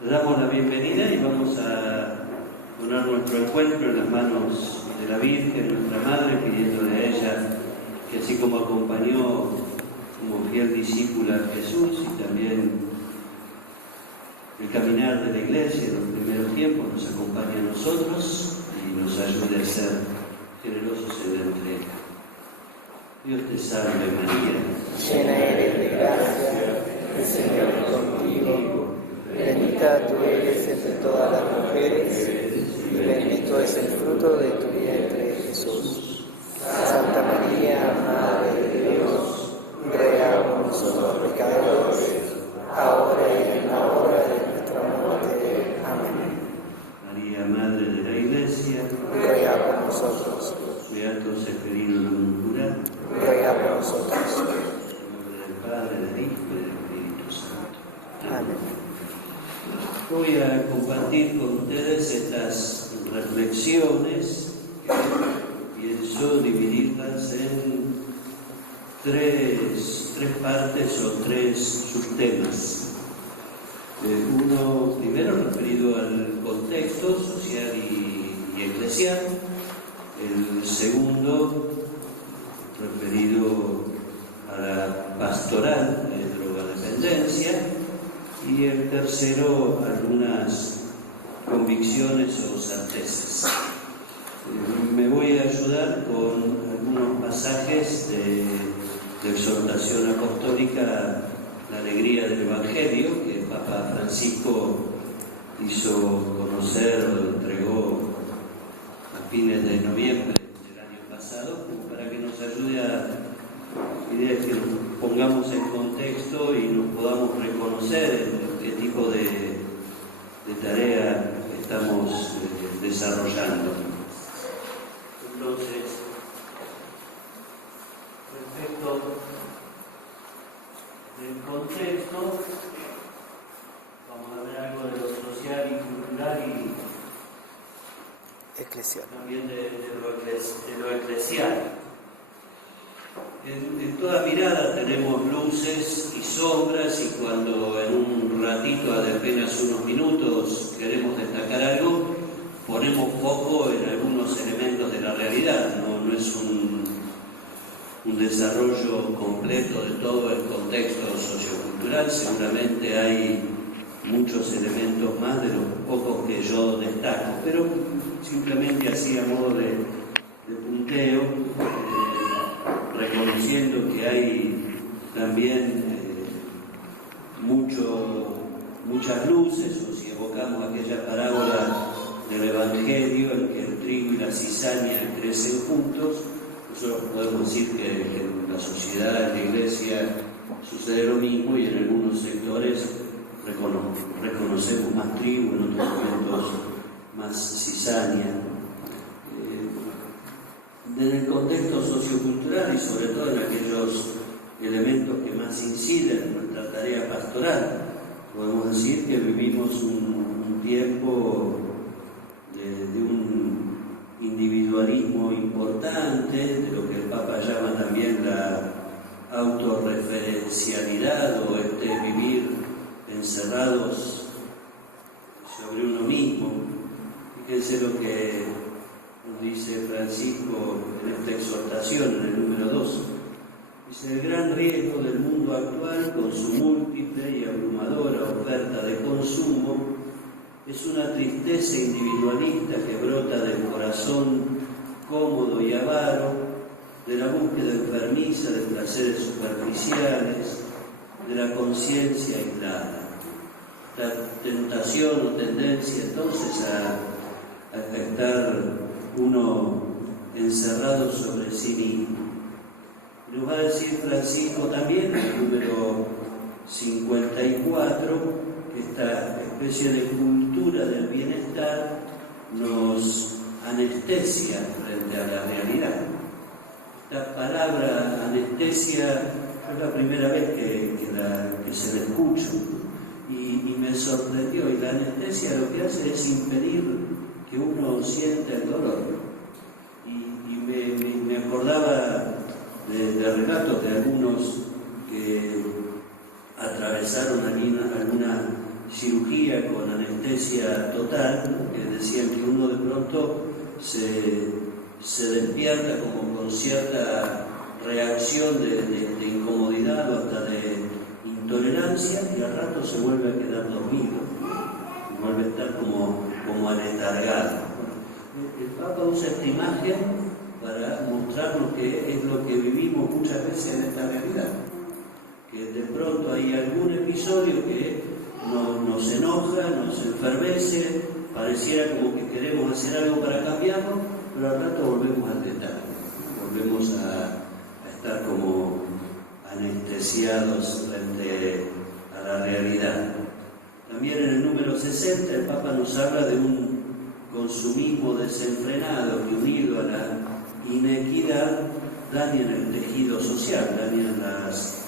Le damos la bienvenida y vamos a poner nuestro encuentro en las manos de la Virgen, nuestra Madre, pidiéndole a ella que así como acompañó como fiel discípula a Jesús y también el caminar de la Iglesia en los primeros tiempos, nos acompañe a nosotros y nos ayude a ser generosos en la entrega. Dios te salve María, llena eres de gracia, el Señor es contigo. Bendita tú eres entre todas las mujeres, y bendito es el fruto de tu vientre, Jesús. Santa María, Madre de Dios, ruega por nosotros pecadores, ahora y en la hora de nuestra muerte. Amén. María, Madre de la Iglesia, Ruega por nosotros. Beato Seferino Lundura, Ruega por nosotros. en nombre del Padre, del Hijo y del Espíritu Santo. Amén. Voy a compartir con ustedes estas reflexiones que pienso dividirlas en tres partes o tres subtemas. Uno primero referido al contexto social y eclesial, el segundo referido a la pastoral de drogodependencia, y el tercero, algunas convicciones o certezas. Me voy a ayudar con algunos pasajes de exhortación apostólica, la alegría del Evangelio, que el Papa Francisco hizo conocer o entregó a fines de noviembre del año pasado, para que nos ayude a ideas que nos pongamos en contexto y nos podamos reconocer en qué tipo de tarea estamos desarrollando. Entonces, respecto del contexto, vamos a ver algo de lo social y cultural y Eclesial. también de lo eclesial. En toda mirada tenemos luces y sombras, y cuando en un ratito, de apenas unos minutos, queremos destacar algo, ponemos foco en algunos elementos de la realidad. No es un desarrollo completo de todo el contexto sociocultural. Seguramente hay muchos elementos más de los pocos que yo destaco, pero simplemente así a modo de punteo, reconociendo que hay también muchas luces, o si evocamos aquella parábola del Evangelio en que el trigo y la cizaña crecen juntos, nosotros podemos decir que en la sociedad, en la Iglesia, sucede lo mismo, y en algunos sectores reconocemos más trigo, en otros momentos más cizaña. En el contexto sociocultural y sobre todo en aquellos elementos que más inciden en nuestra tarea pastoral, podemos decir que vivimos un tiempo de un individualismo importante, de lo que el Papa llama también la autorreferencialidad, o vivir encerrados sobre uno mismo. Fíjense lo que dice Francisco en esta exhortación, en el número 2. Dice: el gran riesgo del mundo actual, con su múltiple y abrumadora oferta de consumo, es una tristeza individualista que brota del corazón cómodo y avaro, de la búsqueda enfermiza de placeres superficiales, de la conciencia aislada. La tentación o tendencia entonces a estar uno encerrado sobre sí mismo. Nos va a decir Francisco también, en el número 54, que esta especie de cultura del bienestar nos anestesia frente a la realidad. Esta palabra anestesia es la primera vez que se la escucho, y me sorprendió. Y la anestesia lo que hace es impedir que uno sienta el dolor. Y me acordaba de relatos de algunos que atravesaron alguna cirugía con anestesia total, que decían que uno de pronto se despierta como con cierta reacción de incomodidad o hasta de intolerancia, y al rato se vuelve a quedar dormido, vuelve a estar como aletargado. El Papa usa esta imagen para mostrarnos que es lo que vivimos muchas veces en esta realidad, que de pronto hay algún episodio que nos enoja, nos enfermece, pareciera como que queremos hacer algo para cambiarlo, pero al rato volvemos al letargo, volvemos a estar como anestesiados frente a la realidad. También en el número 60 el Papa nos habla de un consumismo desenfrenado que, unido a la inequidad, dañan el tejido social, dañan las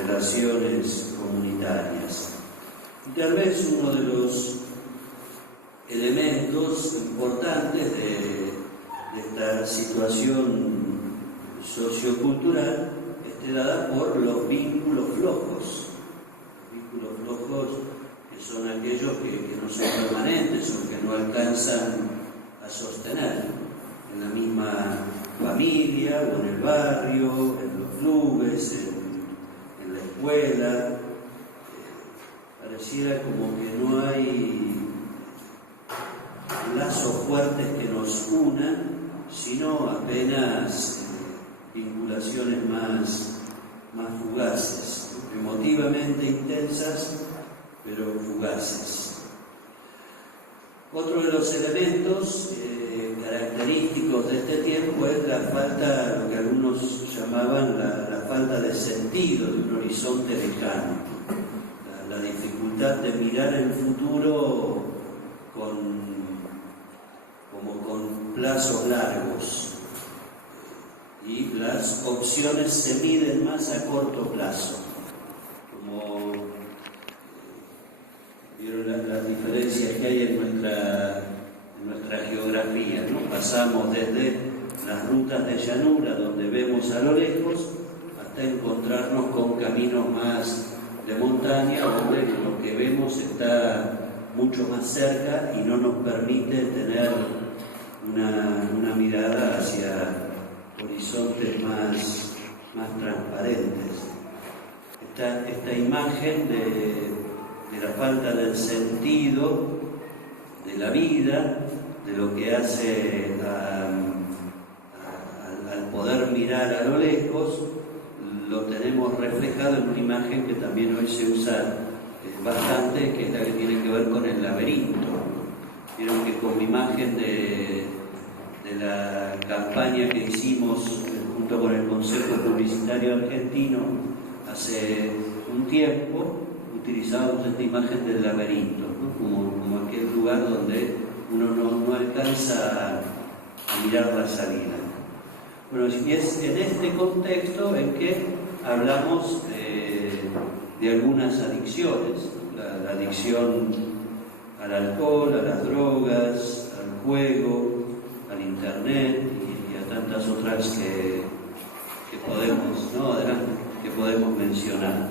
relaciones comunitarias. Y tal vez uno de los elementos importantes de esta situación sociocultural esté dada por los vínculos flojos. Los vínculos flojos que son aquellos que no son permanentes o que no alcanzan a sostener en la misma familia o en el barrio, en los clubes, en la escuela. Pareciera como que no hay lazos fuertes que nos unan, sino apenas vinculaciones más fugaces, emotivamente intensas, pero fugaces. Otro de los elementos característicos de este tiempo es la falta, lo que algunos llamaban la falta de sentido, de un horizonte lejano, la dificultad de mirar el futuro con plazos largos, y las opciones se miden más a corto plazo, como vieron las diferencias que hay en nuestra geografía, ¿no? Pasamos desde las rutas de llanura, donde vemos a lo lejos, hasta encontrarnos con caminos más de montaña, donde lo que vemos está mucho más cerca y no nos permite tener una mirada hacia horizontes más transparentes. Esta imagen de la falta del sentido de la vida, de lo que hace al poder mirar a lo lejos, lo tenemos reflejado en una imagen que también hoy se usa bastante, que es la que tiene que ver con el laberinto. Vieron que con mi imagen de la campaña que hicimos junto con el Consejo Publicitario Argentino hace un tiempo, utilizábamos esta imagen del laberinto, ¿no? como aquel lugar donde uno no alcanza a mirar la salida. Bueno, y es en este contexto en que hablamos de algunas adicciones, la adicción al alcohol, a las drogas, al juego, al internet y a tantas otras que podemos mencionar.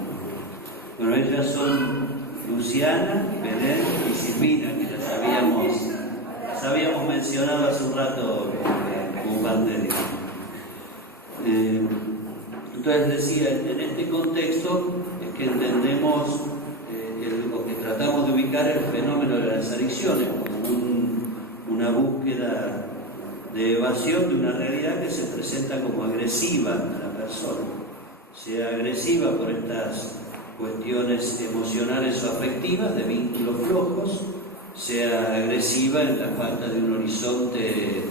Bueno, ellas son Luciana, Belén y Silvina, que las habíamos mencionado hace un rato como pandemia. Entonces decía, en este contexto es que entendemos o que tratamos de ubicar el fenómeno de las adicciones como una búsqueda de evasión de una realidad que se presenta como agresiva a la persona, sea agresiva por estas cuestiones emocionales o afectivas de vínculos flojos, sea agresiva en la falta de un horizonte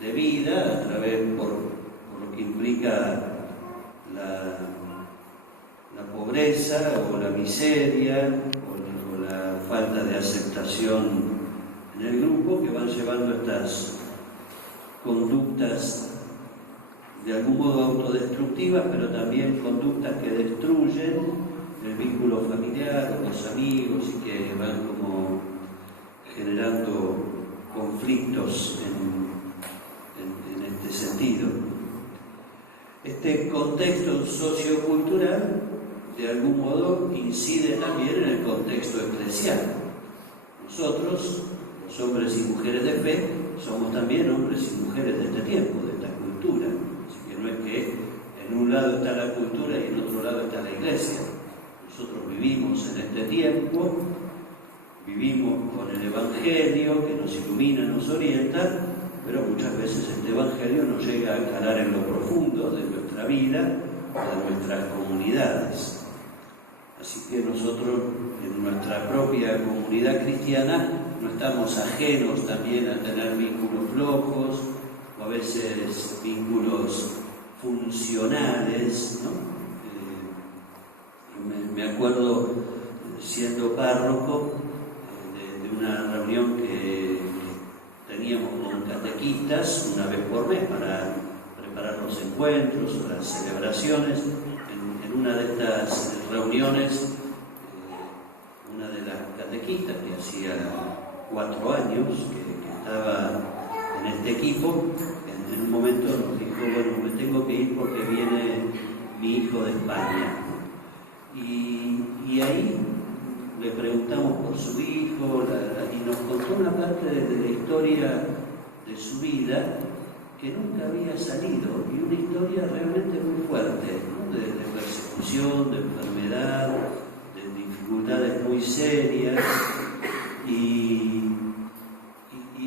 de vida a través por lo que implica la pobreza o la miseria o la falta de aceptación en el grupo, que van llevando estas conductas de algún modo autodestructivas, pero también conductas que destruyen el vínculo familiar o los amigos y que van como generando conflictos en este sentido. Este contexto sociocultural de algún modo incide también en el contexto eclesial. Nosotros, los hombres y mujeres de fe, somos también hombres y mujeres de este tiempo, de esta cultura. Así que no es que en un lado está la cultura y en otro lado está la iglesia. Nosotros vivimos en este tiempo, vivimos con el Evangelio que nos ilumina, nos orienta, pero muchas veces este Evangelio no llega a calar en lo profundo de nuestra vida, de nuestras comunidades. Así que nosotros, en nuestra propia comunidad cristiana, no estamos ajenos también a tener vínculos flojos, o a veces vínculos funcionales, ¿no? Me acuerdo, siendo párroco, de una reunión que teníamos con catequistas una vez por mes para preparar los encuentros o las celebraciones. En una de estas reuniones, una de las catequistas que hacía 4 años que estaba en este equipo, en un momento nos dijo, bueno, me tengo que ir porque viene mi hijo de España. Y ahí le preguntamos por su hijo y nos contó una parte de la historia de su vida que nunca había salido, y una historia realmente muy fuerte, ¿no? de persecución, de enfermedad, de dificultades muy serias, y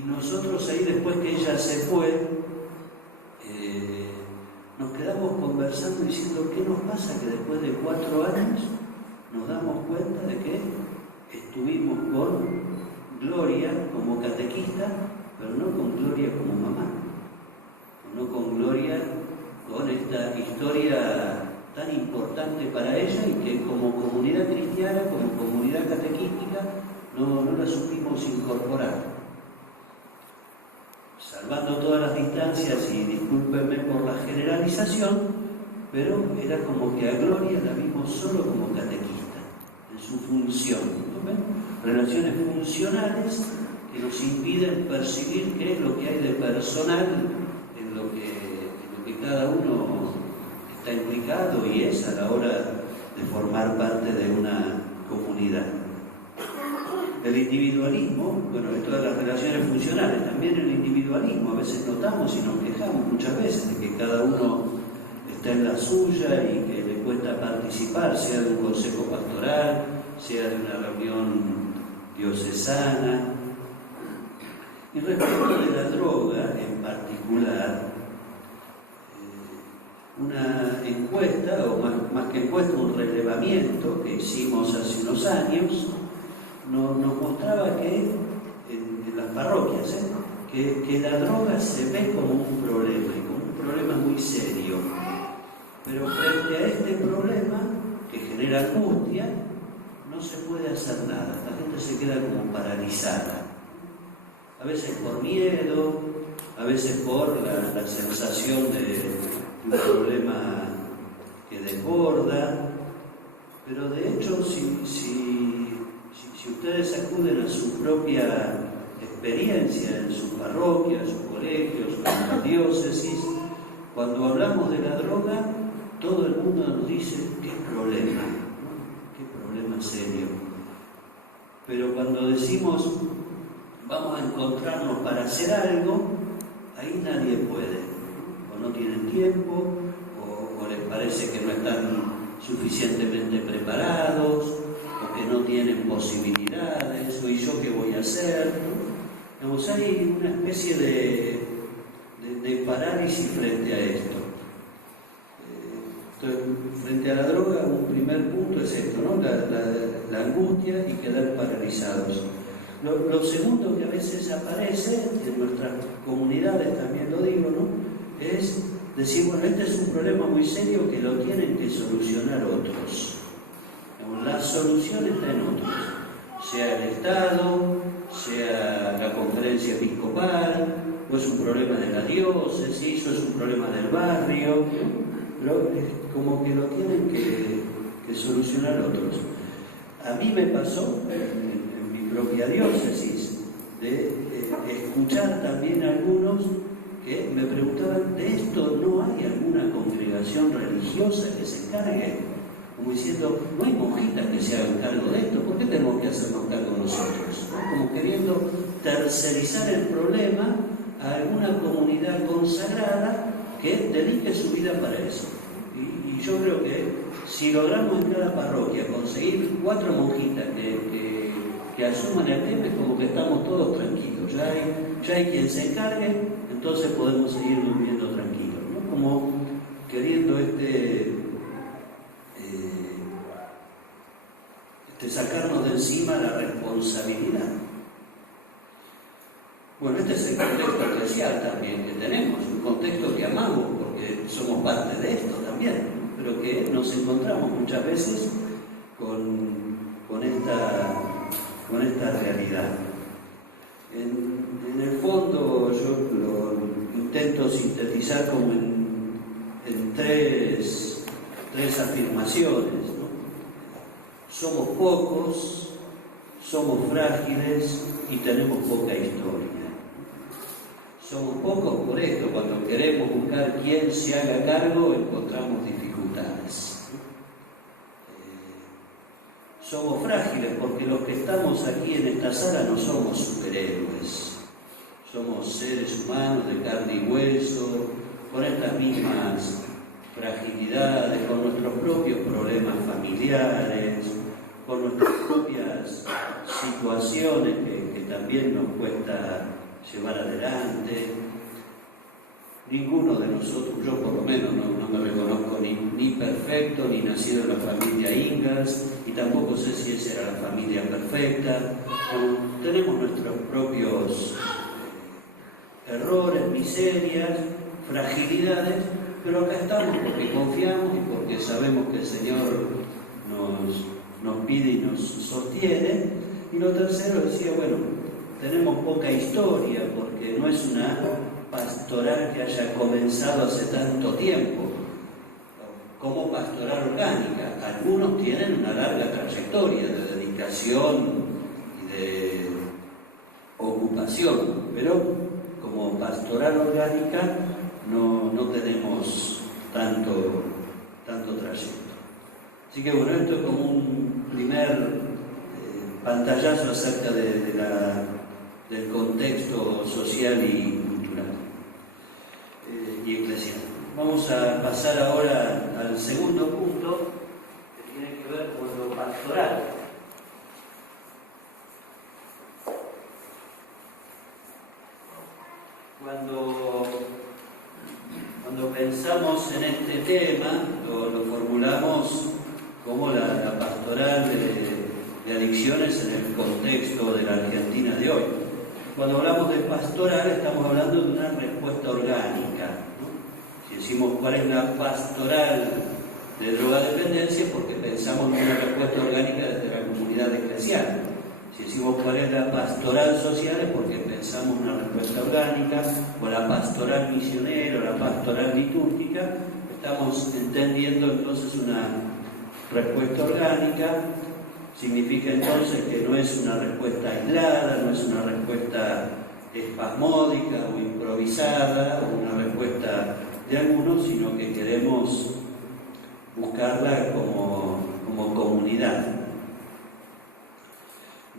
nosotros ahí, después que ella se fue, nos quedamos conversando diciendo qué nos pasa que después de 4 años nos damos cuenta de que estuvimos con Gloria como catequista, pero no con Gloria como mamá, no con Gloria con esta historia tan importante para ella y que como comunidad cristiana, como comunidad catequística, no la supimos incorporar. Salvando todas las distancias, y discúlpenme por la generalización, pero era como que a Gloria la vimos solo como catequista, en su función, ¿no? Relaciones funcionales que nos impiden percibir qué es lo que hay de personal en lo que cada uno está implicado y es a la hora de formar parte de una comunidad. El individualismo, bueno, esto de las relaciones funcionales, también el individualismo, a veces notamos y nos quejamos muchas veces de que cada uno está en la suya y que le cuesta participar, sea de un consejo pastoral, sea de una reunión diocesana. Y respecto de la droga en particular, una encuesta, o más que encuesta, un relevamiento que hicimos hace unos años, nos mostraba que en las parroquias, que la droga se ve como un problema, y como un problema muy serio. Pero frente a este problema, que genera angustia, no se puede hacer nada. La gente se queda como paralizada. A veces por miedo, a veces por la sensación de un problema que desborda. Pero de hecho, si ustedes acuden a su propia experiencia en su parroquia, en sus colegios, en las diócesis, cuando hablamos de la droga, todo el mundo nos dice qué problema, ¿no? Qué problema serio. Pero cuando decimos vamos a encontrarnos para hacer algo, ahí nadie puede, o no tienen tiempo, o les parece que no están suficientemente preparados, o que no tienen posibilidades, o ¿y yo qué voy a hacer? ¿No? Hay una especie de parálisis frente a esto. Entonces, frente a la droga, un primer punto es esto, ¿no? La angustia y quedar paralizados. Lo segundo que a veces aparece en nuestras comunidades, también lo digo, ¿no? Es decir, bueno, este es un problema muy serio que lo tienen que solucionar otros. La solución está en otros, sea el Estado, sea la conferencia episcopal, o es un problema de la diócesis, o es un problema del barrio, pero es como que lo tienen que solucionar otros. A mí me pasó en mi propia diócesis de escuchar también a algunos que me preguntaban, ¿de esto no hay alguna congregación religiosa que se encargue como diciendo, no hay monjitas que se hagan cargo de esto, ¿por qué tenemos que hacernos cargo nosotros? ¿No? Como queriendo tercerizar el problema a alguna comunidad consagrada que dedique su vida para eso. Y yo creo que si logramos en cada parroquia conseguir 4 monjitas que asuman el tema, es como que estamos todos tranquilos. Ya hay quien se encargue, entonces podemos seguir viviendo tranquilos, ¿no? Como queriendo sacarnos de encima la responsabilidad. Bueno, este es el contexto eclesial también que tenemos, un contexto que amamos porque somos parte de esto también, pero que nos encontramos muchas veces con esta realidad. En el fondo yo lo intento sintetizar como en tres afirmaciones, ¿no? Somos pocos, somos frágiles y tenemos poca historia. Somos pocos por esto, cuando queremos buscar quién se haga cargo encontramos dificultades. Somos frágiles porque los que estamos aquí en esta sala no somos superhéroes, somos seres humanos de carne y hueso, con estas mismas fragilidades, con nuestros propios problemas familiares, con nuestras propias situaciones que también nos cuesta llevar adelante. Ninguno de nosotros, yo por lo menos no me reconozco ni perfecto, ni nacido en la familia Ingalls, y tampoco sé si esa era la familia perfecta. Tenemos nuestros propios errores, miserias, fragilidades, pero acá estamos porque confiamos y porque sabemos que el Señor nos pide y nos sostiene. Y lo tercero decía, bueno, tenemos poca historia porque no es una pastoral que haya comenzado hace tanto tiempo como pastoral orgánica. Algunos tienen una larga trayectoria de dedicación y de ocupación, pero como pastoral orgánica no tenemos tanto trayecto. Así que bueno, esto es como un primer pantallazo acerca del contexto social y cultural y eclesial. Vamos a pasar ahora al segundo punto, que tiene que ver con lo pastoral. Cuando pensamos en este tema, lo formulamos como la pastoral de adicciones en el contexto de la Argentina de hoy. Cuando hablamos de pastoral estamos hablando de una respuesta orgánica, ¿no? Si decimos cuál es la pastoral de drogadependencia, porque pensamos en una respuesta orgánica desde la comunidad eclesial. Si decimos cuál es la pastoral social, es porque pensamos en una respuesta orgánica, o la pastoral misionera, o la pastoral litúrgica, estamos entendiendo entonces una respuesta orgánica. Significa entonces que no es una respuesta aislada, no es una respuesta espasmódica o improvisada, o una respuesta de algunos, sino que queremos buscarla como comunidad.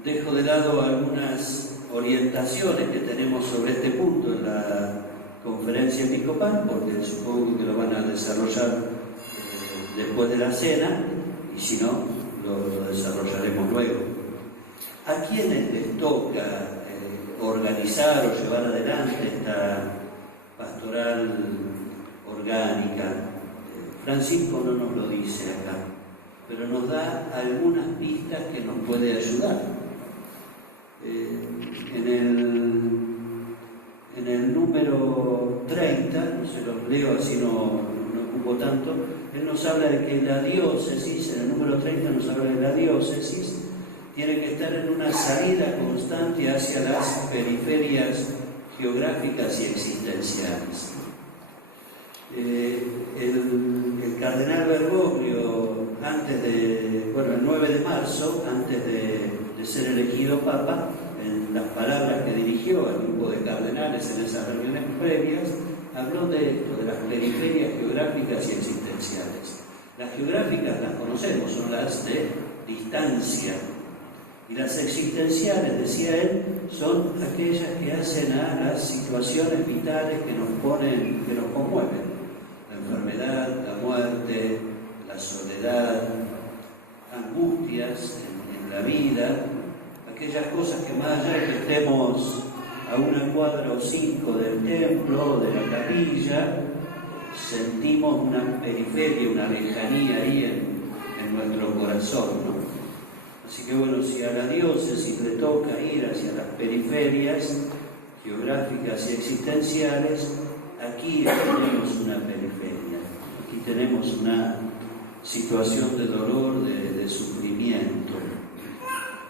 Dejo de lado algunas orientaciones que tenemos sobre este punto en la conferencia episcopal, porque supongo que lo van a desarrollar después de la cena, y si no, lo desarrollaremos luego. ¿A quiénes les toca organizar o llevar adelante esta pastoral orgánica? Francisco no nos lo dice acá, pero nos da algunas pistas que nos puede ayudar. En el número 30, no se los leo así no ocupo tanto, él nos habla de que la diócesis, en el número 30 nos habla de la diócesis, tiene que estar en una salida constante hacia las periferias geográficas y existenciales. El cardenal Bergoglio, el 9 de marzo, antes de ser elegido Papa, en las palabras que dirigió al grupo de cardenales en esas reuniones previas, habló de esto, de las periferias geográficas y existenciales. Las geográficas las conocemos, son las de distancia. Y las existenciales, decía él, son aquellas que hacen a las situaciones vitales que nos conmueven. La enfermedad, la muerte, la soledad, angustias en la vida, aquellas cosas que más allá de que estemos a una cuadra o 5 del templo, de la capilla, sentimos una periferia, una lejanía ahí en nuestro corazón, ¿no? Así que bueno, si a la diócesis le toca ir hacia las periferias geográficas y existenciales, aquí tenemos una periferia, aquí tenemos una situación de dolor, de sufrimiento.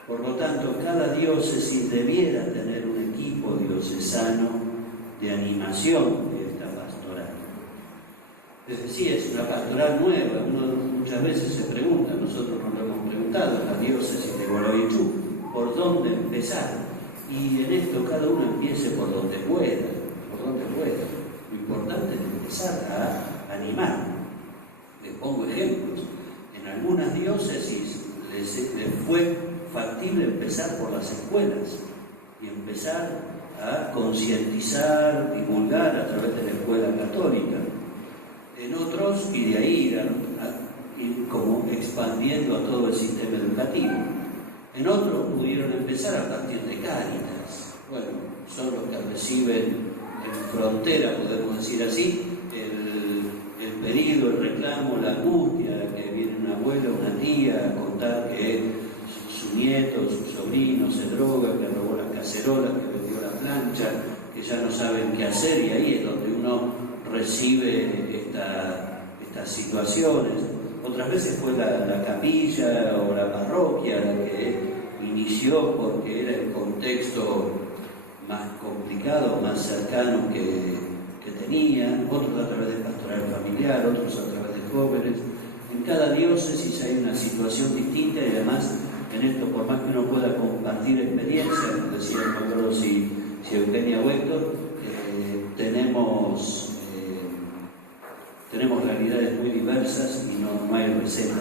Por lo tanto, cada diócesis debiera tener un equipo diocesano de animación de esta pastoral. Es decir, es una pastoral nueva. Uno muchas veces se pregunta, nosotros nos lo hemos preguntado en la diócesis de Gualeguaychú, ¿por dónde empezar? Y en esto cada uno empiece por donde pueda, Lo importante es empezar a animar. Les pongo ejemplos. En algunas diócesis les fue factible empezar por las escuelas y empezar a concientizar, divulgar a través de la escuela católica. En otros, y de ahí ir como expandiendo a todo el sistema educativo. En otros pudieron empezar a partir de Cáritas. Bueno, son los que reciben en frontera, podemos decir así, el pedido, el reclamo, la angustia, que viene una abuela, una tía a contar que su nieto, su sobrino se droga, que robó las cacerolas, que vendió la plancha, que ya no saben qué hacer, y ahí es donde uno recibe estas situaciones. Otras veces fue la capilla o la parroquia la que inició porque era el contexto más complicado, más cercano que tenían, otros a través de pastoral familiar, otros a través de jóvenes. En cada diócesis hay una situación distinta y además en esto, por más que uno pueda compartir experiencias, decía, no me acuerdo si Eugenia o Héctor, tenemos realidades muy diversas y no hay receta.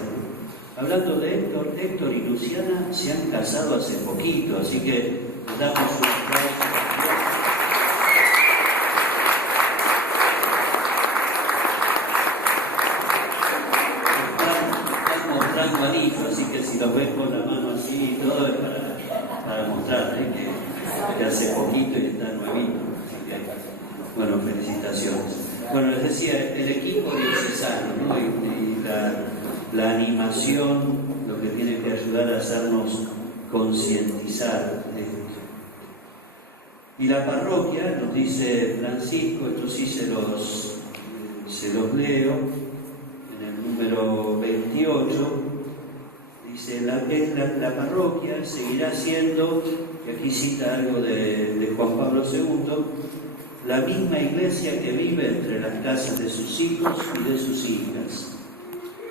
Hablando de Héctor y Luciana se han casado hace poquito, así que les damos un aplauso. Están mostrando anillos, así que si los ves con la mano así y todo es para mostrar que hace poquito y está nuevito. Así que, bueno, felicitaciones. Bueno, les decía, el equipo diocesano, ¿no? y la animación, lo que tiene que ayudar a hacernos concientizar de esto. Y la parroquia, nos dice Francisco, esto sí se los leo, en el número 28, dice, la parroquia seguirá siendo, y aquí cita algo de Juan Pablo II, la misma iglesia que vive entre las casas de sus hijos y de sus hijas.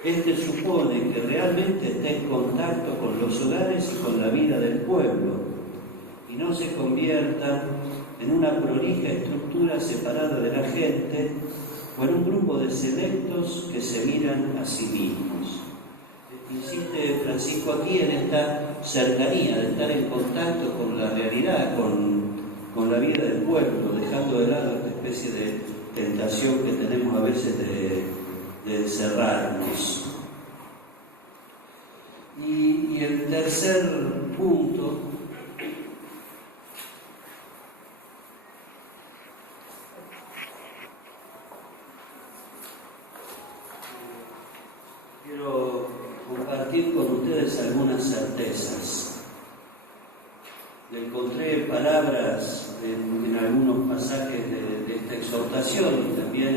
Este supone que realmente esté en contacto con los hogares y con la vida del pueblo, y no se convierta en una prolija estructura separada de la gente o en un grupo de selectos que se miran a sí mismos. Insiste Francisco aquí en esta cercanía, de estar en contacto con la realidad, con la vida del pueblo, dejando de lado esta especie de tentación que tenemos a veces de encerrarnos. Y el tercer punto, quiero compartir con ustedes algunas certezas. Le encontré palabras en algunos pasajes de esta exhortación y también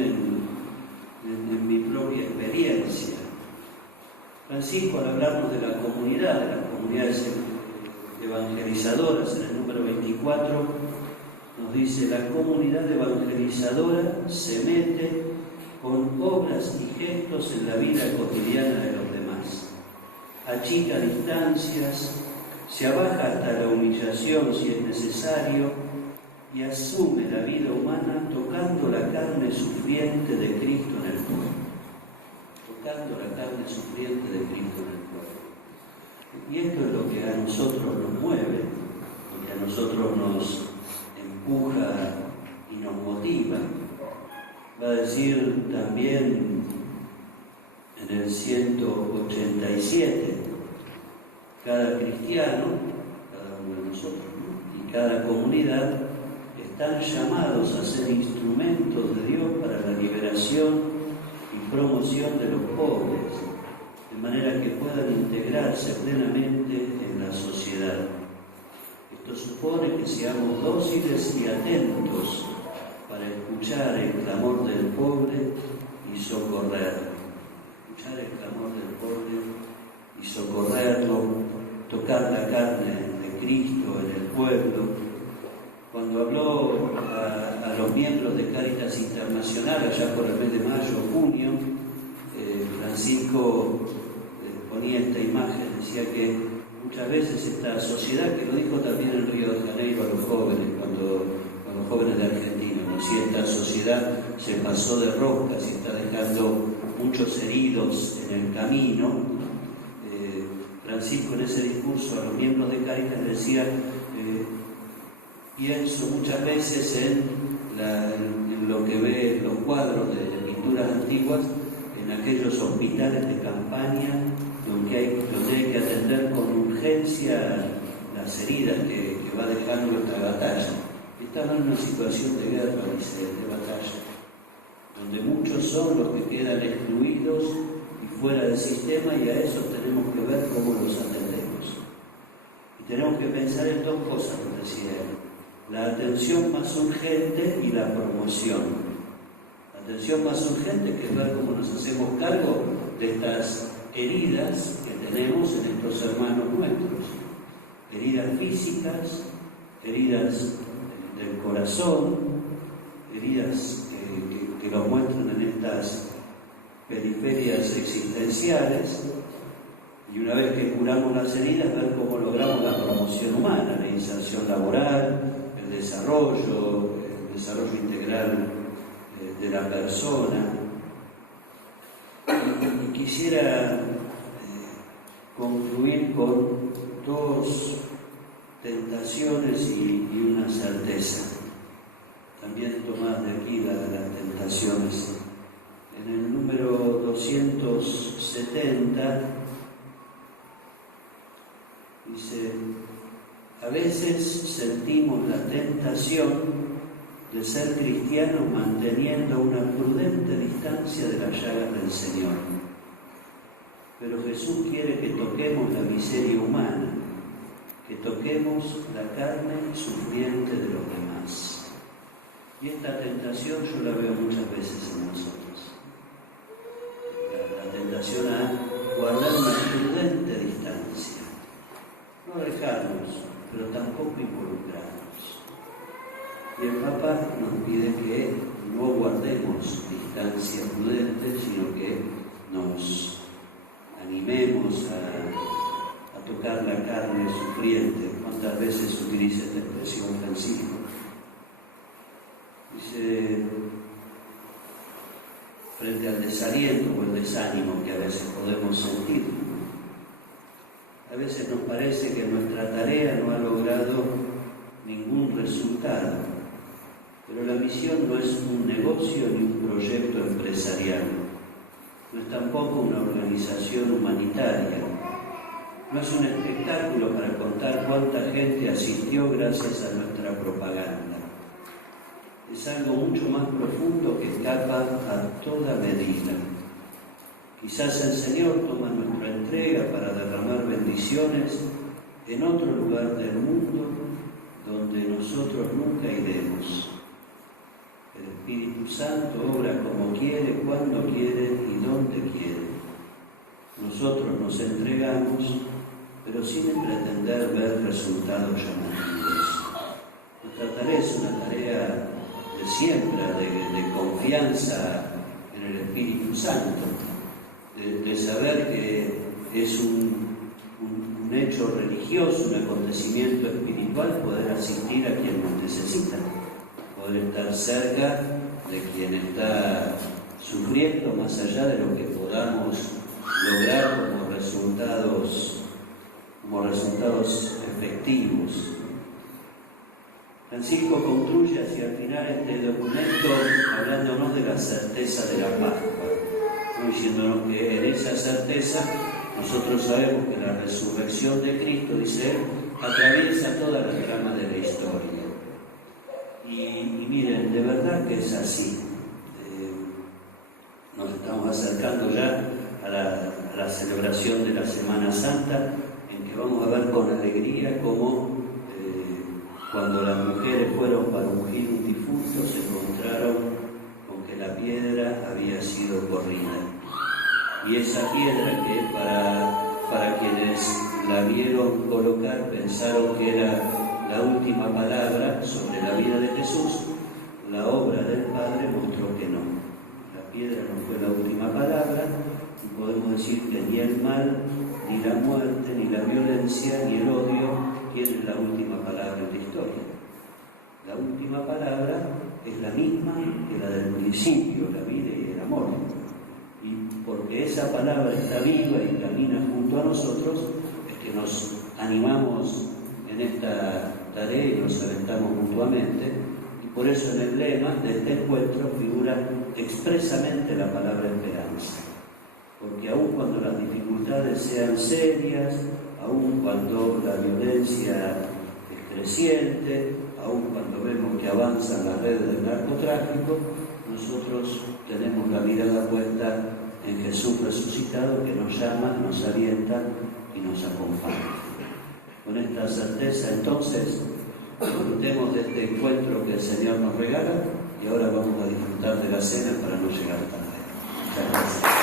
en mi propia experiencia. Francisco, al hablarnos de la comunidad, de las comunidades evangelizadoras, en el número 24, nos dice, la comunidad evangelizadora se mete con obras y gestos en la vida cotidiana de los demás. Achica distancias, se abaja hasta la humillación si es necesario y asume la vida humana tocando la carne sufriente de Cristo en el pueblo. tocando la carne sufriente de Cristo en el cuerpo. Y esto es lo que a nosotros nos mueve, lo que a nosotros nos empuja y nos motiva. Va a decir también en el 187, cada cristiano, cada uno de nosotros, ¿no?, y cada comunidad están llamados a ser instrumentos de Dios para la liberación y promoción de los pobres, de manera que puedan integrarse plenamente en la sociedad. Esto supone que seamos dóciles y atentos para escuchar el clamor del pobre y socorrerlo. Escuchar el clamor del pobre y socorrerlo, tocar la carne de Cristo en el pueblo. Cuando habló a los miembros de Cáritas Internacional, allá por el mes de mayo o junio, Francisco ponía esta imagen, decía que muchas veces esta sociedad, que lo dijo también en Río de Janeiro a los jóvenes, cuando los jóvenes de Argentina, ¿no?, si esta sociedad se pasó de rosca, si está dejando muchos heridos en el camino. Francisco en ese discurso a los miembros de Cáritas decía: pienso muchas veces en lo que ve los cuadros de pinturas antiguas, en aquellos hospitales de campaña donde hay que atender con urgencia las heridas que va dejando esta batalla. Estamos en una situación de guerra, dice, de batalla, donde muchos son los que quedan excluidos y fuera del sistema, y a eso tenemos que ver cómo los atendemos. Y tenemos que pensar en dos cosas, como decía él: la atención más urgente y la promoción. La atención más urgente, que es ver cómo nos hacemos cargo de estas heridas que tenemos en estos hermanos nuestros. Heridas físicas, heridas del corazón, heridas que los muestran en estas periferias existenciales. Y una vez que curamos las heridas, ver cómo logramos la promoción humana, la inserción laboral, el desarrollo integral de la persona. Y quisiera concluir con dos tentaciones y una certeza, también tomadas de aquí, las tentaciones. En el número 270 dice: a veces sentimos la tentación de ser cristianos manteniendo una prudente distancia de las llagas del Señor. Pero Jesús quiere que toquemos la miseria humana, que toquemos la carne sufriente de los demás. Y esta tentación yo la veo muchas veces en nosotros. La tentación a guardar una prudente distancia. No alejarnos, pero tampoco involucrarnos. Y el Papa nos pide que no guardemos distancia prudente, sino que nos animemos a tocar la carne sufriente. ¿Cuántas veces utiliza esta expresión Francisco? Dice, frente al desaliento o el desánimo que a veces podemos sentir. A veces nos parece que nuestra tarea no ha logrado ningún resultado, pero la misión no es un negocio ni un proyecto empresarial, no es tampoco una organización humanitaria, no es un espectáculo para contar cuánta gente asistió gracias a nuestra propaganda. Es algo mucho más profundo que escapa a toda medida. Quizás el Señor toma nuestra entrega para derramar bendiciones en otro lugar del mundo donde nosotros nunca iremos. El Espíritu Santo obra como quiere, cuando quiere y donde quiere. Nosotros nos entregamos, pero sin pretender ver resultados llamativos. Nuestra tarea es una tarea de siembra, de confianza en el Espíritu Santo, de saber que es un hecho religioso, un acontecimiento espiritual, poder asistir a quien nos necesita, poder estar cerca de quien está sufriendo más allá de lo que podamos lograr como resultados efectivos. Francisco concluye hacia el final este documento hablándonos de la certeza de la Pascua, ¿no? Diciéndonos que en esa certeza nosotros sabemos que la resurrección de Cristo, dice él, atraviesa toda la trama de la historia. Y miren, de verdad que es así. Nos estamos acercando ya a la celebración de la Semana Santa, en que vamos a ver con alegría cómo cuando las mujeres fueron para ungir un difunto se encontraron con que la piedra había sido corrida. Y esa piedra que para quienes la vieron colocar pensaron que era la última palabra sobre la vida de Jesús, la obra del Padre mostró que no. La piedra no fue la última palabra, y podemos decir que ni el mal, ni la muerte, ni la violencia, ni el odio tienen la última palabra en la historia. La última palabra es la misma que la del principio, la vida y el amor. Y porque esa palabra está viva y camina junto a nosotros, es que nos animamos en esta tarea y nos alentamos mutuamente. Y por eso en el lema de este encuentro figura expresamente la palabra esperanza. Porque aun cuando las dificultades sean serias, aun cuando la violencia es creciente, aun cuando vemos que avanzan las redes del narcotráfico, nosotros tenemos la mirada puesta en Jesús resucitado, que nos llama, nos alienta y nos acompaña. Con esta certeza, entonces, disfrutemos de este encuentro que el Señor nos regala, y ahora vamos a disfrutar de la cena para no llegar tarde. Muchas gracias.